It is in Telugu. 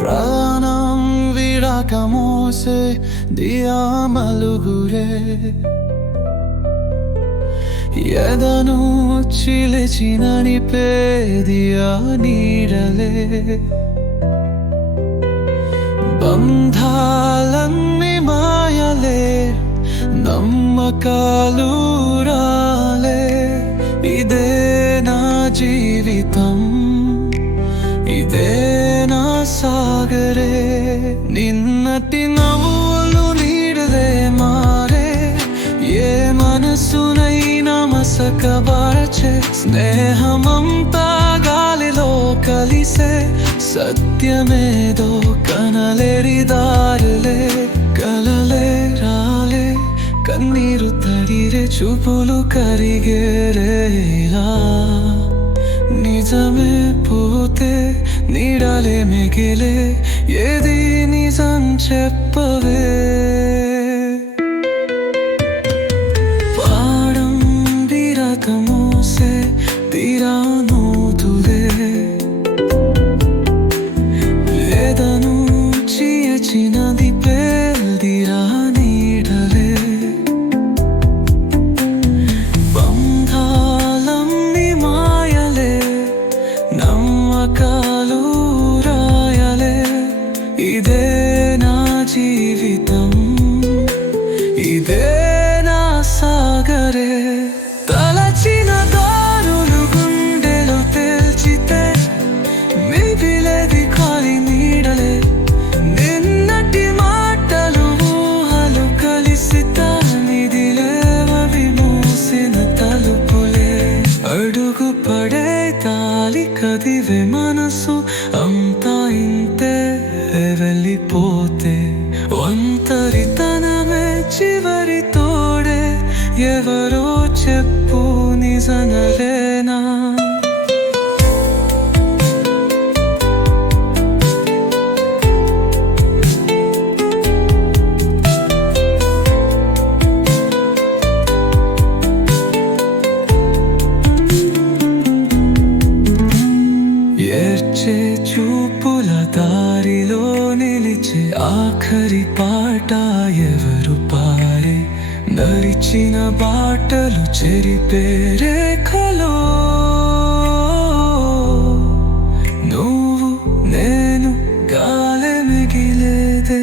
ప్రాణం విడాక మోసే దియామలుగురే ఎదను చిలిచిన నిపేదియా నీడలే బంధాలన్నీ మాయలే నమ్మకాలు రాలే ఇదే నా జీవితం ఇదే నా సాగరే నిన్నటి నవ్వులు నీడలే మారే ఏ మనసునైనా మసకబార్చే స్నేహమంతా గాలిలో కలిసే సత్యమేదో కనలేరి దారులే కలలే రాలే కన్నీరు తడిరే చూపులు కరిగేరేలా నిజమే పోతే నీడలే మిగిలే ఏది నిజం చెప్పవే పాడం విరక మోసే తీరా నోతులే వేదను చీచినది పేల్దిరా నీడలే బంధాలన్నీ మాయలే నమ్మకాలు రాయలే ఇదే నా జీవితం ఇదే నా సాగరే తలచిన దారులు గుండెలో తెల్చితే మిగిలేది ఖాళీ నీడలే నిన్నటి మాటలు ఊహలు కలిసి తానిదిలేవవి మూసిన తలుపులే అడుగు పడే తాలి కదివే మనసు అంతా ఇంతే వెళ్ళిపోతే ఒంటరితనమే చివరి తోడే ఎవరో చెప్పు నిజనలేనా ఏడ్చే చూపుల దారిలో నిలిచే ఆఖరి పాట ఎవరు పారే నరిచిన బాటలు చెరిపే రేఖలో నువ్వు నేను గాలి మిగిలేదే